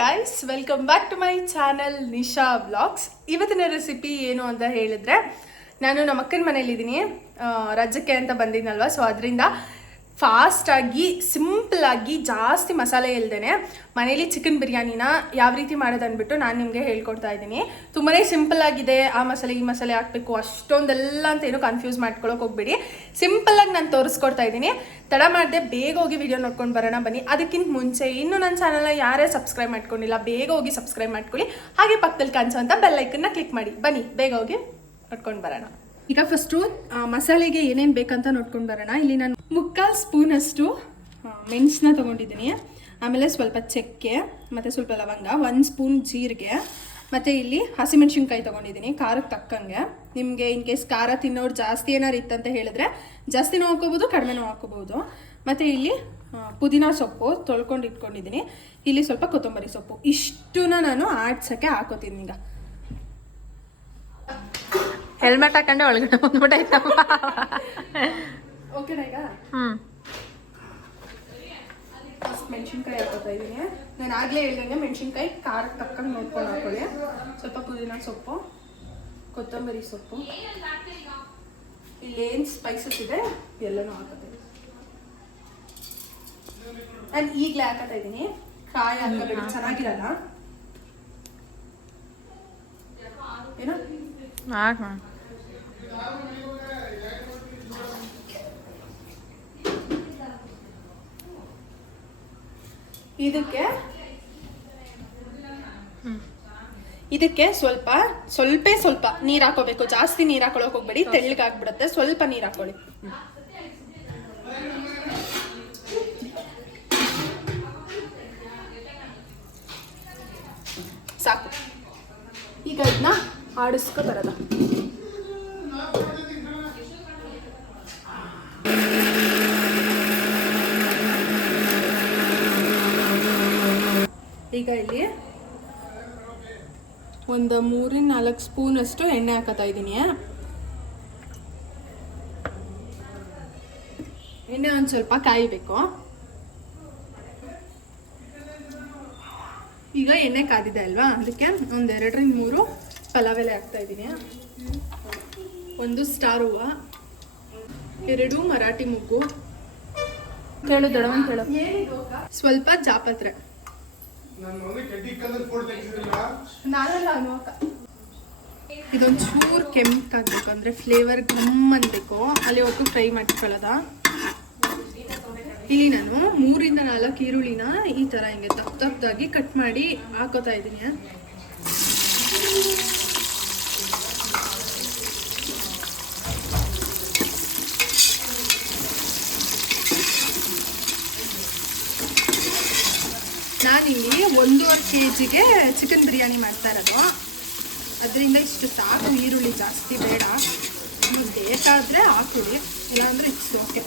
Guys, welcome back to my channel Nisha blogs. ಇವತ್ತಿನ recipe ಏನು ಅಂತ ಹೇಳಿದ್ರೆ, ನಾನು ನಮ್ಮ ಅಕ್ಕನ ಮನೇಲಿದ್ದೀನಿ, ರಜಕ್ಕೆ ಅಂತ ಬಂದಿದ್ನಲ್ವ. ಸೊ ಅದರಿಂದ ಫಾಸ್ಟಾಗಿ ಸಿಂಪಲ್ಲಾಗಿ ಜಾಸ್ತಿ ಮಸಾಲೆ ಇಲ್ಲದೇ ಮನೇಲಿ ಚಿಕನ್ ಬಿರಿಯಾನಿನ ಯಾವ ರೀತಿ ಮಾಡೋದು ಅಂದ್ಬಿಟ್ಟು ನಾನು ನಿಮಗೆ ಹೇಳ್ಕೊಡ್ತಾ ಇದ್ದೀನಿ. ತುಂಬಾ ಸಿಂಪಲ್ ಆಗಿದೆ. ಆ ಮಸಾಲೆ ಈ ಮಸಾಲೆ ಹಾಕಬೇಕು ಅಷ್ಟೊಂದೆಲ್ಲ ಅಂತ ಏನೂ ಕನ್ಫ್ಯೂಸ್ ಮಾಡ್ಕೊಳ್ಳೋಕೆ ಹೋಗ್ಬೇಡಿ. ಸಿಂಪಲ್ಲಾಗಿ ನಾನು ತೋರಿಸ್ಕೊಡ್ತಾ ಇದ್ದೀನಿ. ತಡ ಮಾಡದೆ ಬೇಗ ಹೋಗಿ ವಿಡಿಯೋ ನೋಡ್ಕೊಂಡು ಬರೋಣ ಬನ್ನಿ. ಅದಕ್ಕಿಂತ ಮುಂಚೆ ಇನ್ನೂ ನನ್ನ ಚಾನಲ್ನ ಯಾರೇ ಸಬ್ಸ್ಕ್ರೈಬ್ ಮಾಡ್ಕೊಂಡಿಲ್ಲ ಬೇಗ ಹೋಗಿ ಸಬ್ಸ್ಕ್ರೈಬ್ ಮಾಡ್ಕೊಳ್ಳಿ. ಹಾಗೆ ಪಕ್ಕದಲ್ಲಿ ಕಾಣಿಸೋಂಥ ಬೆಲ್ಲೈಕನ್ನ ಕ್ಲಿಕ್ ಮಾಡಿ. ಬನ್ನಿ ಬೇಗ ಹೋಗಿ ನೋಡ್ಕೊಂಡು ಬರೋಣ. ಈಗ ಫಸ್ಟು ಮಸಾಲೆಗೆ ಏನೇನು ಬೇಕಂತ ನೋಡ್ಕೊಂಡು ಬರೋಣ. ಇಲ್ಲಿ ನಾನು 3/4 ಸ್ಪೂನಷ್ಟು ಮೆಣಸನ್ನ ತೊಗೊಂಡಿದ್ದೀನಿ. ಆಮೇಲೆ ಸ್ವಲ್ಪ ಚಕ್ಕೆ ಮತ್ತು ಸ್ವಲ್ಪ ಲವಂಗ, 1 ಸ್ಪೂನ್ ಜೀರಿಗೆ, ಮತ್ತು ಇಲ್ಲಿ ಹಸಿಮೆಣ್ಸಿನ್ಕಾಯಿ ತೊಗೊಂಡಿದ್ದೀನಿ ಖಾರಕ್ಕೆ ತಕ್ಕಂಗೆ. ನಿಮಗೆ ಇನ್ ಕೇಸ್ ಖಾರ ತಿನ್ನೋರು ಜಾಸ್ತಿ ಏನಾರು ಇತ್ತಂತ ಹೇಳಿದ್ರೆ ಜಾಸ್ತಿನೂ ಹಾಕೋಬೋದು, ಕಡಿಮೆನೂ ಹಾಕೋಬೋದು. ಮತ್ತು ಇಲ್ಲಿ ಪುದೀನ ಸೊಪ್ಪು ತೊಳ್ಕೊಂಡು ಇಟ್ಕೊಂಡಿದ್ದೀನಿ. ಇಲ್ಲಿ ಸ್ವಲ್ಪ ಕೊತ್ತಂಬರಿ ಸೊಪ್ಪು. ಇಷ್ಟನ್ನ ನಾನು ಆಡ್ಸೋಕ್ಕೆ ಹಾಕೋತೀನಿ. ಈಗ ಹೆಲ್ಮೆಟ್ ಹಾಕೊಂಡೆ ಒಳಗಡೆ ಬಂದ್ಬಿಟ್ಟೈತಪ್ಪ. ಓಕೆನಾ? ಈಗ ಫಸ್ಟ್ ಮೆಣಸಿನ್ಕಾಯಿ ಹಾಕೋತಾ ಇದ್ದೀನಿ. ನಾನು ಆಗಲೇ ಹೇಳ್ದಂಗೆ ಮೆಣಸಿನ್ಕಾಯಿ ಖಾರಕ್ಕೆ ತಕ್ಕಂಗೆ ನೋಡ್ಕೊಂಡು ಹಾಕೊಳ್ಳಿ. ಸ್ವಲ್ಪ ಪುದೀನ ಸೊಪ್ಪು, ಕೊತ್ತಂಬರಿ ಸೊಪ್ಪು, ಇಲ್ಲೇನು ಸ್ಪೈಸಸ್ ಇದೆ ಎಲ್ಲನೂ ಹಾಕೋತೀನಿ. ನಾನು ಈಗಲೇ ಹಾಕೋತಾ ಇದ್ದೀನಿ. ಕಾಯಿ ಹಾಕೋಬೇಡಿ, ಚೆನ್ನಾಗಿರಲ್ಲ. ಏನೋ ಇದಕ್ಕೆ ಸ್ವಲ್ಪ ನೀರು ಹಾಕೋಬೇಕು. ಜಾಸ್ತಿ ನೀರು ಹಾಕೊಳ್ಳೋಕೆ ಹೋಗ್ಬೇಡಿ, ತೆಳ್ಳಗಾಗ್ಬಿಡುತ್ತೆ. ಸ್ವಲ್ಪ ನೀರು ಹಾಕೊಳ್ಳಿ. ಸಾಕು. ಈಗ ಇದನ್ನ ಆಡಿಸ್ಕೊ ಬರೋದ. ಈಗ ಇಲ್ಲಿ ಒಂದು 3-4 ಸ್ಪೂನಷ್ಟು ಎಣ್ಣೆ ಹಾಕೋತಾ ಇದ್ದೀನಿ. ಎಣ್ಣೆ ಒಂದು ಸ್ವಲ್ಪ ಕಾಯಬೇಕು. ಈಗ ಎಣ್ಣೆ ಕಾದಿದೆ ಅಲ್ವಾ, ಅದಕ್ಕೆ ಒಂದು 2-3 ಪಲಾವ್ ಎಲೆ ಹಾಕ್ತಾ ಇದ್ದೀನಿ. 1 ಸ್ಟಾರ್ ಹೂವು, 2 ಮರಾಠಿ ಮುಗ್ಗು, ಕೇಳು ದೊಡ್ಡವನ್ ಕೇಳು, ಸ್ವಲ್ಪ ಜಾಪತ್ರೆ, ಇದೊಂದು ಚೂರು ಕೆಂಪಾಗಬೇಕು, ಅಂದರೆ ಫ್ಲೇವರ್ ಗಮ್ ಅನ್ಬೇಕು. ಅಲ್ಲಿವರೆಗೂ ಫ್ರೈ ಮಾಡ್ಕೊಳ್ಳೋದ. ಇಲ್ಲಿ ನಾನು 3-4 ಈರುಳ್ಳಿನ ಈ ಥರ ಹಿಂಗೆ ದಪ್ಪದಾಗಿ ಕಟ್ ಮಾಡಿ ಹಾಕೋತಾ ಇದ್ದೀನಿ. ನಾನಿಲ್ಲಿ 1.5 kgಗೆ ಚಿಕನ್ ಬಿರಿಯಾನಿ ಮಾಡ್ತಾ ಇರೋದು. ಅದರಿಂದ ಇಷ್ಟು ಸಾಕು. ಈರುಳ್ಳಿ ಜಾಸ್ತಿ ಬೇಡ. ನಿಮಗೆ ಬೇಕಾದರೆ ಹಾಕೊಳ್ಳಿ, ಇಲ್ಲಾಂದರೆ ಇಟ್ಸ್ ಓಕೆ.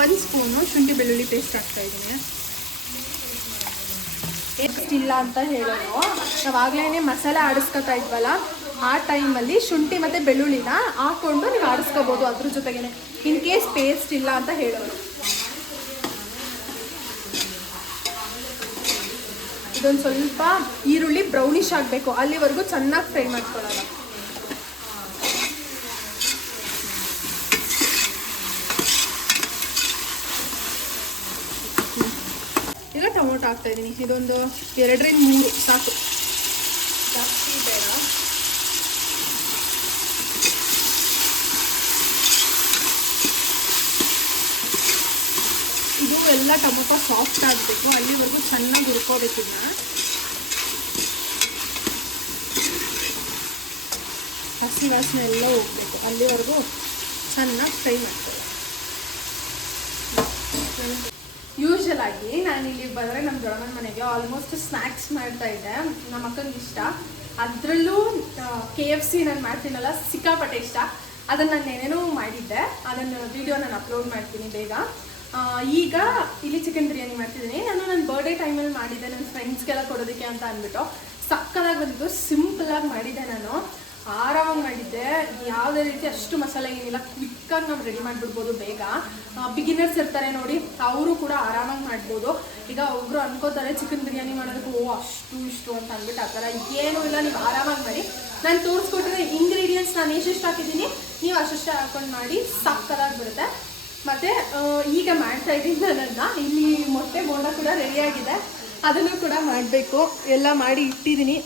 1 ಸ್ಪೂನು ಶುಂಠಿ ಬೆಳ್ಳುಳ್ಳಿ ಪೇಸ್ಟ್ ಹಾಕ್ತಾಯಿದ್ದೀನಿ. ಇಲ್ಲ ಅಂತ ಹೇಳೋದು, ನಾವಾಗಲೇ ಮಸಾಲೆ ಆಡಿಸ್ಕೊತಾ ಇದ್ವಲ್ಲ, ಆ ಟೈಮಲ್ಲಿ ಶುಂಠಿ ಮತ್ತು ಬೆಳ್ಳುಳ್ಳಿನ ಹಾಕ್ಕೊಂಡು ನೀವು ಆಡಿಸ್ಕೋಬೋದು ಅದ್ರ ಜೊತೆಗೇ. ಇನ್ ಕೇಸ್ ಪೇಸ್ಟ್ ಇಲ್ಲ ಅಂತ ಹೇಳೋರು. ಇದೊಂದು ಸ್ವಲ್ಪ ಈರುಳ್ಳಿ ಬ್ರೌನಿಶ್ ಆಗಬೇಕು, ಅಲ್ಲಿವರೆಗೂ ಚೆನ್ನಾಗಿ ಫ್ರೈ ಮಾಡ್ಕೊಳ್ಳೋಣ. ಈಗ ಟೊಮೊಟೊ ಹಾಕ್ತಾ ಇದ್ದೀನಿ. ಇದೊಂದು 2-3 ಸಾಕು, ಜಾಸ್ತಿ ಬೇಡ. ಇದು ಎಲ್ಲ ಟೊಮೊಟೊ ಸಾಫ್ಟ್ ಆಗಬೇಕು, ಅಲ್ಲಿವರೆಗೂ ಚೆನ್ನಾಗಿ ಹುರ್ಕೋಬೇಕು. ಇದನ್ನ ಹಸಿ ವಾಸನೆ ಎಲ್ಲ ಹೋಗ್ಬೇಕು, ಅಲ್ಲಿವರೆಗೂ ಚೆನ್ನಾಗಿ ಫ್ರೈ ಮಾಡ್ಕೊಳ್ಳಿ. ಯೂಶಲ್ ಆಗಿ ನಾನು ಇಲ್ಲಿ ಬಂದರೆ ನಮ್ಮ ದೊಡ್ಡಮ್ಮನ ಮನೆಗೆ ಆಲ್ಮೋಸ್ಟ್ ಸ್ನ್ಯಾಕ್ಸ್ ಮಾಡ್ತಾ ಇದ್ದೆ. ನಮ್ಮ ಅಕ್ಕನಿಗೆ ಇಷ್ಟ. ಅದರಲ್ಲೂ KFC ನಾನು ಮಾಡ್ತೀನಲ್ಲ, ಸಿಕ್ಕಾಪಟ್ಟೆ ಇಷ್ಟ. ಅದನ್ನು ನಾನು ಏನೇನೋ ಮಾಡಿದ್ದೆ, ಅದನ್ನು ವಿಡಿಯೋ ನಾನು ಅಪ್ಲೋಡ್ ಮಾಡ್ತೀನಿ ಬೇಗ. ಈಗ ಇಲ್ಲಿ ಚಿಕನ್ ಬಿರಿಯಾನಿ ಮಾಡ್ತಿದ್ದೀನಿ. ನಾನು ನನ್ನ ಬರ್ಡೇ ಟೈಮಲ್ಲಿ ಮಾಡಿದ್ದೆ, ನನ್ನ ಫ್ರೆಂಡ್ಸ್ಗೆಲ್ಲ ಕೊಡೋದಕ್ಕೆ ಅಂತ ಅಂದ್ಬಿಟ್ಟು. ಸಕ್ಕತ್ತಾಗಿ ಬಂದಿದ್ದು. ಸಿಂಪಲ್ಲಾಗಿ ಮಾಡಿದ್ದೆ, ನಾನು ಆರಾಮಾಗಿ ಮಾಡಿದ್ದೆ. ಯಾವುದೇ ರೀತಿ ಅಷ್ಟು ಮಸಾಲೆ ಏನಿಲ್ಲ, ಕ್ವಿಕ್ಕಾಗಿ ನಾವು ರೆಡಿ ಮಾಡಿಬಿಡ್ಬೋದು ಬೇಗ. ಬಿಗಿನರ್ಸ್ ಇರ್ತಾರೆ ನೋಡಿ, ಅವರು ಕೂಡ ಆರಾಮಾಗಿ ಮಾಡ್ಬೋದು. ಈಗ ಒಬ್ರು ಅನ್ಕೋತಾರೆ ಚಿಕನ್ ಬಿರಿಯಾನಿ ಮಾಡೋದಕ್ಕೆ ಓ ಅಷ್ಟು ಇಷ್ಟು ಅಂತ ಅಂದ್ಬಿಟ್ಟು ಆ ಥರ ಏನೂ ಇಲ್ಲ, ನೀವು ಆರಾಮಾಗಿ ಮಾಡಿ. ನಾನು ತೋರಿಸ್ಕೊಟ್ಟಿರೋ ಇಂಗ್ರೀಡಿಯೆಂಟ್ಸ್ ನಾನು ಎಷ್ಟೆಷ್ಟು ಹಾಕಿದ್ದೀನಿ ನೀವು ಅಷ್ಟೇ ಹಾಕೊಂಡು ಮಾಡಿ ಸಕ್ಕತ್ತಾಗಿ ಬರುತ್ತೆ. ಮತ್ತು ಈಗ ಮಾಡ್ತಾ ಇದ್ದೀನಿ ನನ್ನ ಇಲ್ಲಿ ಮೊಟ್ಟೆ ಬೋಂಡ ಕೂಡ ರೆಡಿಯಾಗಿದೆ, ಅದನ್ನು ಕೂಡ ಮಾಡಬೇಕು. ಎಲ್ಲ ಮಾಡಿ ಇಟ್ಟಿದ್ದೀನಿ.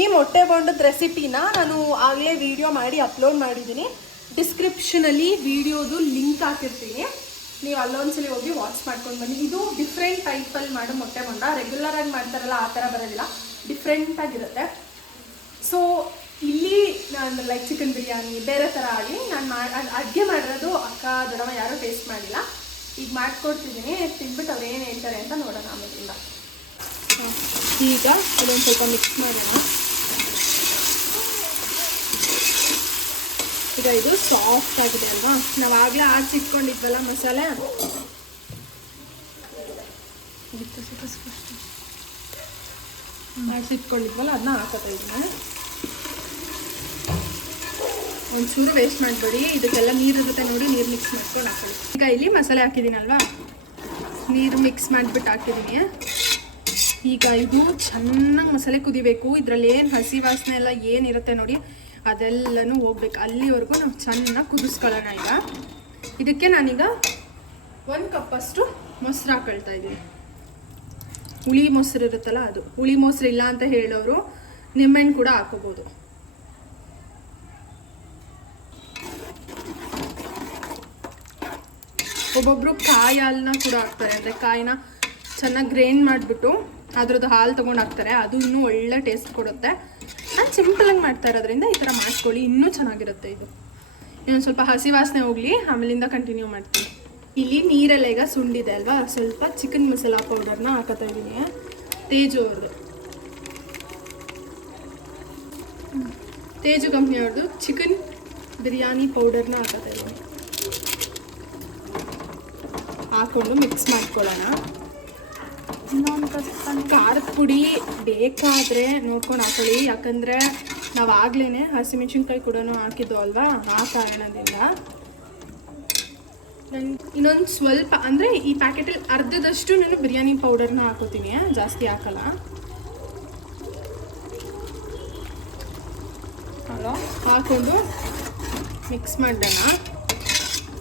ಈ ಮೊಟ್ಟೆ ಬೋಂಡದ ರೆಸಿಪಿನ ನಾನು ಆಗಲೇ ವಿಡಿಯೋ ಮಾಡಿ ಅಪ್ಲೋಡ್ ಮಾಡಿದ್ದೀನಿ. ಡಿಸ್ಕ್ರಿಪ್ಷನಲ್ಲಿ ವಿಡಿಯೋದು ಲಿಂಕ್ ಹಾಕಿರ್ತೀನಿ, ನೀವು ಅಲ್ಲೊಂದ್ಸಲಿ ಹೋಗಿ ವಾಚ್ ಮಾಡ್ಕೊಂಡು ಬನ್ನಿ. ಇದು ಡಿಫ್ರೆಂಟ್ ಟೈಪಲ್ಲಿ ಮಾಡೋ ಮೊಟ್ಟೆ ಬೋಂಡ, ರೆಗ್ಯುಲರಾಗಿ ಮಾಡ್ತಾರಲ್ಲ ಆ ಥರ ಬರೋದಿಲ್ಲ, ಡಿಫ್ರೆಂಟಾಗಿರುತ್ತೆ. ಸೊ ಇಲ್ಲಿ ನಾನು ಲೈಕ್ ಚಿಕನ್ ಬಿರಿಯಾನಿ ಬೇರೆ ಥರ ಆಗಿ ನಾನು ಅಡುಗೆ ಮಾಡಿರೋದು ಅಕ್ಕ ದೊಡ್ಡಮ್ಮ ಯಾರೂ ಟೇಸ್ಟ್ ಮಾಡಿಲ್ಲ. ಈಗ ಮಾಡಿಕೊಡ್ತಿದ್ದೀನಿ, ತಿಂದ್ಬಿಟ್ಟು ಅವ್ರು ಏನು ಹೇಳ್ತಾರೆ ಅಂತ ನೋಡೋಣ ಆಮೇಲಿಂದ. ಈಗ ಇದೊಂದು ಸ್ವಲ್ಪ ಮಿಕ್ಸ್ ಮಾಡೋಣ. ಈಗ ಇದು ಸಾಫ್ಟ್ ಆಗಿದೆ ಅಲ್ವಾ, ನಾವು ಆಗಲೇ ಆಚಿಟ್ಕೊಂಡಿದ್ವಲ್ಲ ಮಸಾಲೆ, ಆಚಿಟ್ಕೊಂಡಿದ್ವಲ್ಲ ಅದನ್ನ ಹಾಕೋತಾ ಇದ್ದೀನಿ. ಒಂಚೂರು ವೇಸ್ಟ್ ಮಾಡಬೇಡಿ, ಇದಕ್ಕೆಲ್ಲ ನೀರು ಇರುತ್ತೆ ನೋಡಿ, ನೀರು ಮಿಕ್ಸ್ ಮಾಡ್ಕೊಂಡು ಹಾಕೊಳ್ಳಿ. ಈಗ ಇಲ್ಲಿ ಮಸಾಲೆ ಹಾಕಿದ್ದೀನಲ್ವಾ, ನೀರು ಮಿಕ್ಸ್ ಮಾಡಿಬಿಟ್ಟು ಹಾಕಿದ್ದೀನಿ. ಈಗ ಇದು ಚೆನ್ನಾಗಿ ಮಸಾಲೆ ಕುದಿಬೇಕು. ಇದರಲ್ಲಿ ಏನು ಹಸಿ ವಾಸನೆ ಎಲ್ಲ ಏನಿರುತ್ತೆ ನೋಡಿ ಅದೆಲ್ಲನೂ ಹೋಗ್ಬೇಕು, ಅಲ್ಲಿವರೆಗೂ ನಾವು ಚೆನ್ನಾಗಿ ಕುದಿಸ್ಕೊಳ್ಳೋಣ. ಈಗ ಇದಕ್ಕೆ ನಾನೀಗ 1 ಕಪ್ಪಷ್ಟು ಮೊಸರು ಹಾಕೊಳ್ತಾ ಇದ್ದೀನಿ. ಹುಳಿ ಮೊಸರು ಇರುತ್ತಲ್ಲ ಅದು, ಹುಳಿ ಮೊಸರು ಇಲ್ಲ ಅಂತ ಹೇಳೋರು ನಿಂಬೆಹಣ್ಣು ಕೂಡ ಹಾಕೋಬೋದು. ಒಬ್ಬೊಬ್ರು ಕಾಯಿ ಹಾಲನ್ನ ಕೂಡ ಹಾಕ್ತಾರೆ, ಅಂದರೆ ಕಾಯಿನ ಚೆನ್ನಾಗಿ ಗ್ರೈಂಡ್ ಮಾಡಿಬಿಟ್ಟು ಅದ್ರದ್ದು ಹಾಲು ತೊಗೊಂಡು ಹಾಕ್ತಾರೆ, ಅದು ಇನ್ನೂ ಒಳ್ಳೆ ಟೇಸ್ಟ್ ಕೊಡುತ್ತೆ. ನಾನು ಸಿಂಪಲಾಗಿ ಮಾಡ್ತಾ ಇರೋದ್ರಿಂದ ಈ ಥರ ಮಾಡ್ಕೊಳ್ಳಿ, ಇನ್ನೂ ಚೆನ್ನಾಗಿರುತ್ತೆ. ಇದು ಇನ್ನೊಂದು ಸ್ವಲ್ಪ ಹಸಿ ವಾಸನೆ ಹೋಗಲಿ, ಆಮೇಲಿಂದ ಕಂಟಿನ್ಯೂ ಮಾಡ್ತೀನಿ. ಇಲ್ಲಿ ನೀರೆಲ್ಲ ಈಗ ಸುಂಡಿದೆ ಅಲ್ವಾ, ಸ್ವಲ್ಪ ಚಿಕನ್ ಮಸಾಲ ಪೌಡರ್ನ ಹಾಕೋತಾ ಇದ್ದೀನಿ, ತೇಜು ಅವ್ರದ್ದು, ತೇಜು ಕಂಪ್ನಿ ಅವ್ರದ್ದು ಚಿಕನ್ ಬಿರಿಯಾನಿ ಪೌಡರ್ನ ಹಾಕೋತಾ ಇದ್ದೀನಿ. ಹಾಕ್ಕೊಂಡು ಮಿಕ್ಸ್ ಮಾಡ್ಕೊಳ್ಳೋಣ. ಖಾರದ ಪುಡಿ ಬೇಕಾದರೆ ನೋಡ್ಕೊಂಡು ಹಾಕೊಳ್ಳಿ, ಯಾಕಂದರೆ ನಾವು ಆಗ್ಲೇ ಹಸಿಮೆಣ್ಸಿನ್ಕಾಯಿ ಕೂಡ ಹಾಕಿದ್ದೋ ಅಲ್ವಾ, ಆ ಕಾರಣದಿಂದ. ಇನ್ನೊಂದು ಸ್ವಲ್ಪ ಅಂದರೆ ಈ ಪ್ಯಾಕೆಟಲ್ಲಿ ಅರ್ಧದಷ್ಟು ನಾನು ಬಿರಿಯಾನಿ ಪೌಡರ್ನ ಹಾಕೋತೀನಿ, ಜಾಸ್ತಿ ಹಾಕಲ್ಲ. ಹಾಕ್ಕೊಂಡು ಮಿಕ್ಸ್ ಮಾಡೋಣ.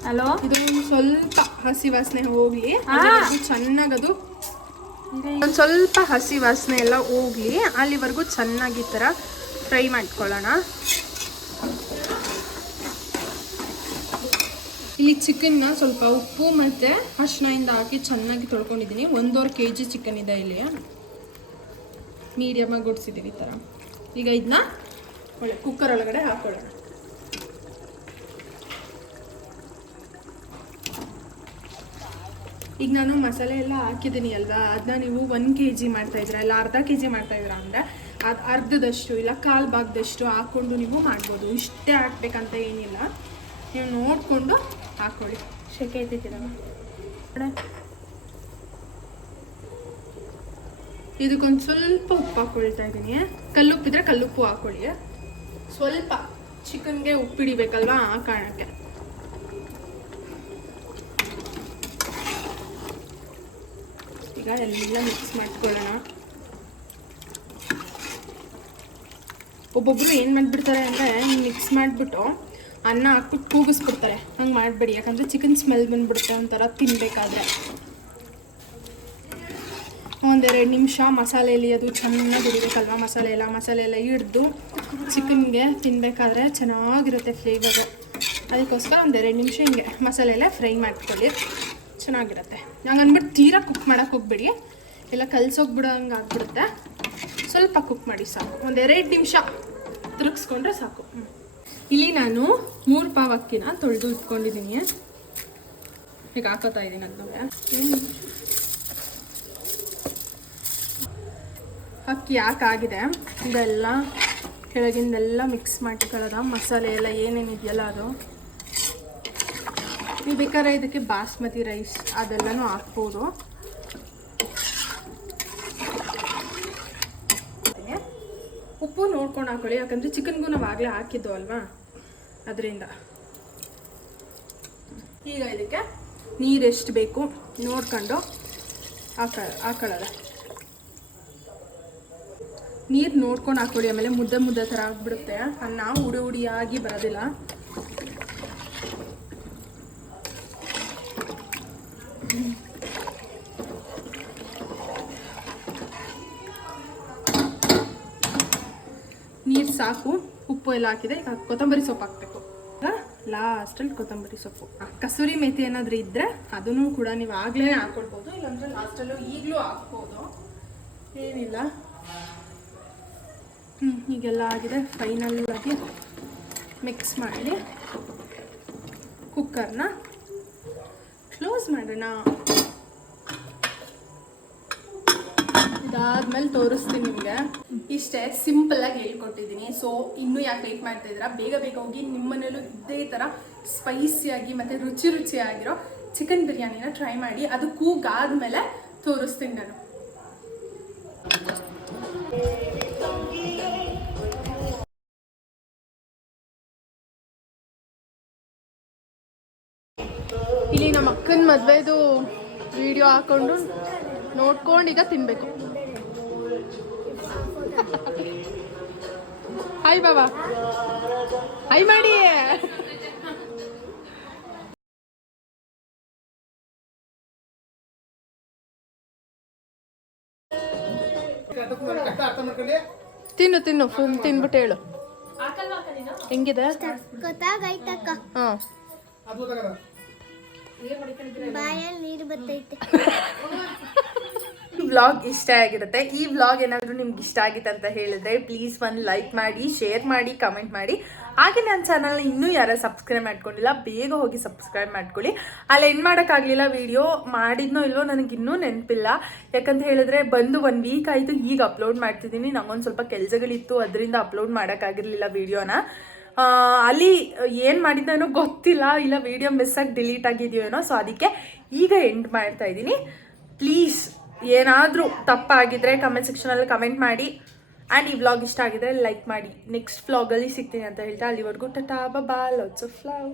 ಹಲೋ, ಇದು ಸ್ವಲ್ಪ ಹಸಿ ವಾಸನೆ ಹೋಗಲಿ, ಚೆನ್ನಾಗದು ಒಂದು ಸ್ವಲ್ಪ ಹಸಿ ವಾಸನೆ ಎಲ್ಲ ಹೋಗಲಿ, ಅಲ್ಲಿವರೆಗೂ ಚೆನ್ನಾಗಿ ಈ ಥರ ಫ್ರೈ ಮಾಡ್ಕೊಳ್ಳೋಣ. ಇಲ್ಲಿ ಚಿಕನ್ನ ಸ್ವಲ್ಪ ಉಪ್ಪು ಮತ್ತು ಅರಿಶಿಣದಿಂದ ಹಾಕಿ ಚೆನ್ನಾಗಿ ತೊಳ್ಕೊಂಡಿದ್ದೀನಿ. 1.5 kg ಚಿಕನ್ ಇದೆ ಇಲ್ಲಿ, ಮೀಡಿಯಮಾಗಿ ಗುಡಿಸಿದ್ದೀನಿ ಈ ಥರ. ಈಗ ಇದನ್ನ ಒಳ್ಳೆ ಕುಕ್ಕರ್ ಒಳಗಡೆ ಹಾಕೊಳ್ಳೋಣ. ಈಗ ನಾನು ಮಸಾಲೆ ಎಲ್ಲ ಹಾಕಿದ್ದೀನಿ ಅಲ್ವಾ, ಅದನ್ನ ನೀವು 1 kg ಮಾಡ್ತಾಯಿದ್ದೀರಾ ಇಲ್ಲ ಅರ್ಧ kg ಮಾಡ್ತಾಯಿದ್ದೀರಾ ಅಂದರೆ ಅದು ಅರ್ಧದಷ್ಟು ಇಲ್ಲ 1/4 ಭಾಗದಷ್ಟು ಹಾಕ್ಕೊಂಡು ನೀವು ಮಾಡ್ಬೋದು. ಇಷ್ಟೇ ಹಾಕ್ಬೇಕಂತ ಏನಿಲ್ಲ, ನೀವು ನೋಡಿಕೊಂಡು ಹಾಕ್ಕೊಳ್ಳಿ. ಶೆಕೆ ಐತಿದ್ದೀರ ಇದಕ್ಕೊಂದು ಸ್ವಲ್ಪ ಉಪ್ಪು ಹಾಕ್ಕೊಳ್ತಾ ಇದ್ದೀನಿ. ಕಲ್ಲುಪ್ಪಿದ್ರೆ ಕಲ್ಲುಪ್ಪು ಹಾಕ್ಕೊಳ್ಳಿ. ಸ್ವಲ್ಪ ಚಿಕನ್ಗೆ ಉಪ್ಪಿಡಿಬೇಕಲ್ವಾ, ಆ ಕಾರಣಕ್ಕೆ. ಈಗ ಎಲ್ಲ ಮಿಕ್ಸ್ ಮಾಡ್ಕೊಳ್ಳೋಣ. ಒಬ್ಬೊಬ್ರು ಏನು ಮಾಡಿಬಿಡ್ತಾರೆ ಅಂದರೆ ಮಿಕ್ಸ್ ಮಾಡಿಬಿಟ್ಟು ಅನ್ನ ಹಾಕ್ಬಿಟ್ಟು ಕೂಗಿಸ್ಬಿಡ್ತಾರೆ. ಹಂಗೆ ಮಾಡಬೇಡಿ, ಯಾಕಂದರೆ ಚಿಕನ್ ಸ್ಮೆಲ್ ಬಂದುಬಿಡುತ್ತೆ ಒಂಥರ ತಿನ್ನಬೇಕಾದ್ರೆ. 1-2 ನಿಮಿಷ ಮಸಾಲೆಯಲ್ಲಿ ಅದು ಚೆನ್ನಾಗಿ ಹಿಡಿಬೇಕಲ್ವ, ಮಸಾಲೆ ಎಲ್ಲ ಹಿಡಿದು ಚಿಕನ್ಗೆ ತಿನ್ನಬೇಕಾದ್ರೆ ಚೆನ್ನಾಗಿರುತ್ತೆ ಫ್ಲೇವರು. ಅದಕ್ಕೋಸ್ಕರ 1-2 ನಿಮಿಷ ಹಿಂಗೆ ಮಸಾಲೆ ಎಲ್ಲ ಫ್ರೈ ಮಾಡ್ಕೊಳ್ಳಿ, ಚೆನ್ನಾಗಿರುತ್ತೆ. ಹಂಗೆ ಅಂದ್ಬಿಟ್ಟು ತೀರಾ ಕುಕ್ ಮಾಡೋಕ್ಕೆ ಹೋಗ್ಬೇಡಿ, ಎಲ್ಲ ಕಲ್ಸೋಗ್ಬಿಡೋ ಹಂಗೆ ಆಗ್ಬಿಡುತ್ತೆ. ಸ್ವಲ್ಪ ಕುಕ್ ಮಾಡಿ ಸಾಕು, 1-2 ನಿಮಿಷ ತಿರುಗಿಸ್ಕೊಂಡ್ರೆ ಸಾಕು. ಇಲ್ಲಿ ನಾನು 3 ಪಾವ್ ಅಕ್ಕಿನ ತೊಳೆದು ಇಟ್ಕೊಂಡಿದ್ದೀನಿ, ಈಗ ಹಾಕೋತಾ ಇದ್ದೀನಿ ಅಂತಂದರೆ. ಅಕ್ಕಿ ಯಾಕಾಗಿದೆ ಇದೆಲ್ಲ ಕೆಳಗಿಂದೆಲ್ಲ ಮಿಕ್ಸ್ ಮಾಡ್ಕೊಳ್ಳೋದ, ಮಸಾಲೆ ಎಲ್ಲ ಏನೇನಿದೆಯಲ್ಲ ಅದು. ನೀವು ಬೇಕಾದ್ರೆ ಇದಕ್ಕೆ ಬಾಸ್ಮತಿ ರೈಸ್ ಅದೆಲ್ಲನೂ ಹಾಕ್ಬೋದು. ಉಪ್ಪು ನೋಡ್ಕೊಂಡು ಹಾಕೊಳ್ಳಿ, ಯಾಕಂದರೆ ಚಿಕನ್ಗೂ ನಾವು ಆಗಲೇ ಹಾಕಿದ್ದು ಅಲ್ವಾ, ಅದರಿಂದ. ಈಗ ಇದಕ್ಕೆ ನೀರು ಎಷ್ಟು ಬೇಕು ನೋಡ್ಕೊಂಡು ಹಾಕೊಳ್ಳೋದ. ನೀರು ನೋಡ್ಕೊಂಡು ಹಾಕೊಳ್ಳಿ, ಆಮೇಲೆ ಮುದ್ದೆ ಮುದ್ದೆ ಥರ ಆಗಿಬಿಡುತ್ತೆ. ಅನ್ನ ಉಡಿ ಉಡಿಯಾಗಿ ಬರೋದಿಲ್ಲ. ನೀರು ಸಾಕು, ಉಪ್ಪು ಎಲ್ಲ ಹಾಕಿದೆ. ಈಗ ಕೊತ್ತಂಬರಿ ಸೊಪ್ಪು ಹಾಕಬೇಕು. ಲಾಸ್ಟಲ್ಲಿ ಕೊತ್ತಂಬರಿ ಸೊಪ್ಪು, ಕಸೂರಿ ಮೇಥಿ ಏನಾದರೂ ಇದ್ದರೆ ಅದನ್ನು ಕೂಡ ನೀವು ಆಗಲೇ ಹಾಕ್ಕೊಳ್ಬೋದು, ಇಲ್ಲಾಂದರೆ ಲಾಸ್ಟಲ್ಲೂ ಈಗಲೂ ಹಾಕ್ಬೋದು, ಏನಿಲ್ಲ. ಹೀಗೆಲ್ಲ ಆಗಿದೆ. ಫೈನಲ್ಲಾಗಿ ಮಿಕ್ಸ್ ಮಾಡಿ ಕುಕ್ಕರ್ನ ಕ್ಲೋಸ್ ಮಾಡೋಣ. ಇದಾದ್ಮೇಲೆ ತೋರಿಸ್ತೀನಿ ನಿಮಗೆ. ಇಷ್ಟೇ ಸಿಂಪಲ್ಲಾಗಿ ಹೇಳ್ಕೊಟ್ಟಿದ್ದೀನಿ. ಸೊ ಇನ್ನೂ ಯಾಕೆ ವೇಟ್ ಮಾಡ್ತಾ ಇದ್ದೀರಾ? ಬೇಗ ಬೇಗ ಹೋಗಿ ನಿಮ್ಮನೇಲೂ ಇದೇ ಥರ ಸ್ಪೈಸಿಯಾಗಿ ಮತ್ತು ರುಚಿಯಾಗಿರೋ ಚಿಕನ್ ಬಿರಿಯಾನಿನ ಟ್ರೈ ಮಾಡಿ. ಅದು ಕೂಗಾದ್ಮೇಲೆ ತೋರಿಸ್ತೀನಿ ನಾನು. ಇಲ್ಲಿ ನಮ್ಮ ಅಕ್ಕನ ಮದುವೆದು ವಿಡಿಯೋ ಹಾಕೊಂಡು ನೋಡ್ಕೊಂಡು ಈಗ ತಿನ್ಬೇಕು. ಹಾಯ್ ಬಾಬಾ, ಹಾಯ್ ಮಾಡಿ. ತಿನ್ನು ತಿನ್ನು, ಫುಲ್ ತಿನ್ಬಿಟ್ಟು ಹೇಳು ಹೆಂಗಿದೆ. ಹಾಂ, ನೀರು ಬರ್ತೈತೆ. ವ್ಲಾಗ್ ಇಷ್ಟ ಆಗಿರುತ್ತೆ. ಈ ವ್ಲಾಗ್ ಏನಾದರೂ ನಿಮ್ಗೆ ಇಷ್ಟ ಆಗಿತ್ತು ಅಂತ ಹೇಳಿದ್ರೆ ಪ್ಲೀಸ್ ಒಂದು ಲೈಕ್ ಮಾಡಿ, ಶೇರ್ ಮಾಡಿ, ಕಮೆಂಟ್ ಮಾಡಿ. ಹಾಗೆ ನನ್ನ ಚಾನಲ್ನ ಇನ್ನೂ ಯಾರು ಸಬ್ಸ್ಕ್ರೈಬ್ ಮಾಡ್ಕೊಂಡಿಲ್ಲ ಬೇಗ ಹೋಗಿ ಸಬ್ಸ್ಕ್ರೈಬ್ ಮಾಡ್ಕೊಳ್ಳಿ. ಅಲ್ಲಿ ಏನು ಮಾಡೋಕ್ಕಾಗಲಿಲ್ಲ, ವಿಡಿಯೋ ಮಾಡಿದ್ನೋ ಇಲ್ವೋ ನನಗಿನ್ನೂ ನೆನಪಿಲ್ಲ. ಯಾಕಂತ ಹೇಳಿದ್ರೆ ಬಂದು 1 ವೀಕ್ ಆಯಿತು, ಈಗ ಅಪ್ಲೋಡ್ ಮಾಡ್ತಿದ್ದೀನಿ. ನಂಗೊಂದು ಸ್ವಲ್ಪ ಕೆಲಸಗಳಿತ್ತು, ಅದರಿಂದ ಅಪ್ಲೋಡ್ ಮಾಡೋಕ್ಕಾಗಿರಲಿಲ್ಲ ವಿಡಿಯೋನ. ಅಲ್ಲಿ ಏನು ಮಾಡಿದ್ದೇನೋ ಗೊತ್ತಿಲ್ಲ, ಇಲ್ಲ ವಿಡಿಯೋ ಮಿಸ್ ಆಗಿ ಡಿಲೀಟ್ ಆಗಿದೆಯೋ ಏನೋ. ಸೊ ಅದಕ್ಕೆ ಈಗ ಎಂಡ್ ಮಾಡ್ತಾ ಇದ್ದೀನಿ. ಪ್ಲೀಸ್ ಏನಾದರೂ ತಪ್ಪಾಗಿದ್ದರೆ ಕಮೆಂಟ್ ಸೆಕ್ಷನಲ್ಲಿ ಕಮೆಂಟ್ ಮಾಡಿ. ಆ್ಯಂಡ್ ಈ ವ್ಲಾಗ್ ಇಷ್ಟ ಆಗಿದ್ರೆ ಲೈಕ್ ಮಾಡಿ. ನೆಕ್ಸ್ಟ್ ವ್ಲಾಗಲ್ಲಿ ಸಿಗ್ತೀನಿ ಅಂತ ಹೇಳ್ತಾ ಅಲ್ಲಿವರೆಗೂ ಟಾಟಾ, ಬಾಯ್, ಲಾಟ್ಸ್ ಆಫ್ ಲವ್.